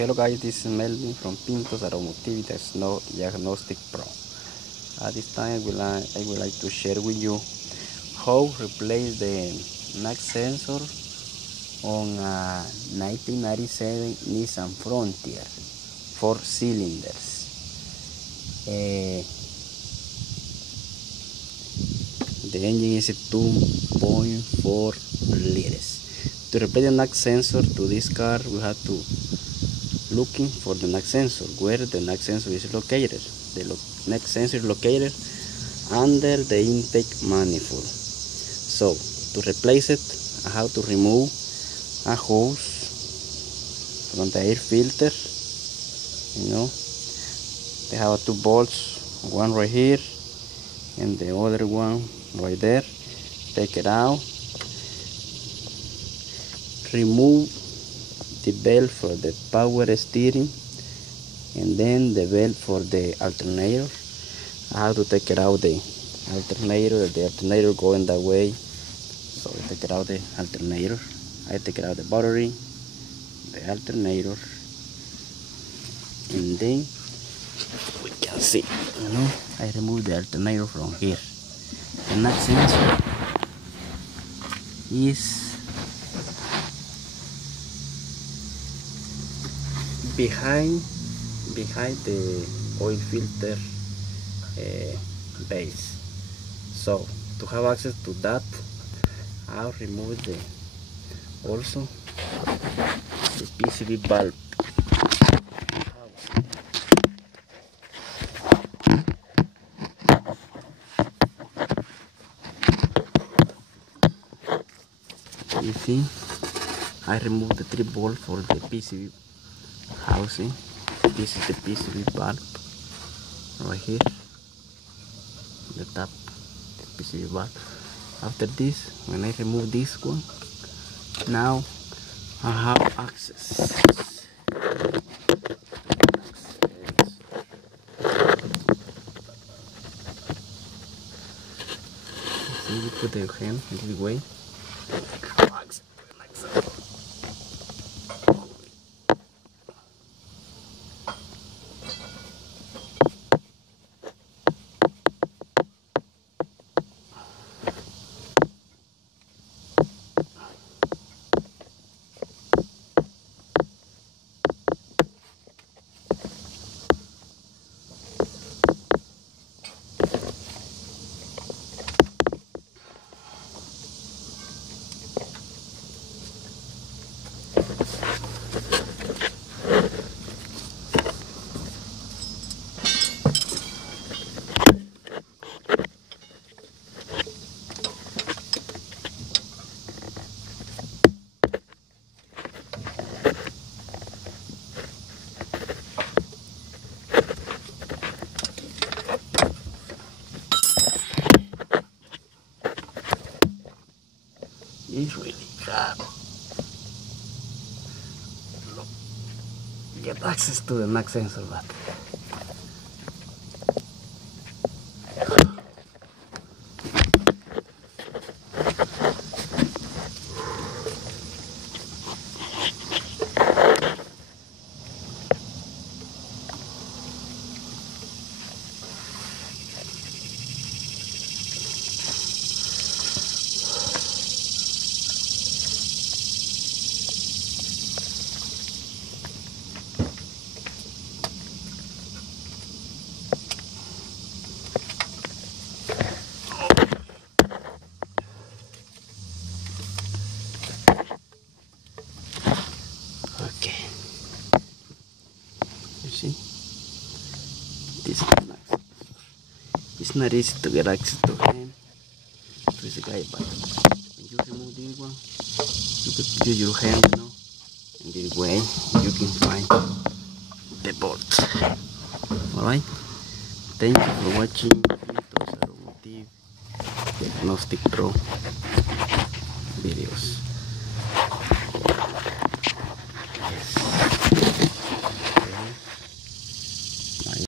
Hello guys, this is Melvin from Pintos Automotive Diagnostic Pro. At this time I would like to share with you how replace the NAC sensor on a 1997 Nissan Frontier 4 cylinders. The engine is 2.4 liters. To replace the NAC sensor to this car, we have to looking for the NAC sensor, where the NAC sensor is located. The NAC sensor is located under the intake manifold. So to replace it, I have to remove a hose from the air filter. They have two bolts, one right here and the other one right there. Take it out, remove the belt for the power steering and then the belt for the alternator. I have to take it out the alternator going that way, so I take it out the alternator. I take it out the battery, the alternator, and then we can see, I remove the alternator from here. The NAC sensor is behind the oil filter base. So to have access to that, I'll remove also the PCB valve. You see, I removed the 3 bolts for the PCB housing. This is the PCB valve right here, the top, the PCB valve. After this, when I remove this one, now I have access. See, you put the hand in this way. It's really hard. Look, get access to the NAC sensor back. Okay, you see, this is NAC sensor. It's not easy to get access to him, to this guy, but when you remove this one, you can use your hand, and this way you can find the bolt. Alright, thank you for watching Pintos Automotive Diagnostic Pro videos.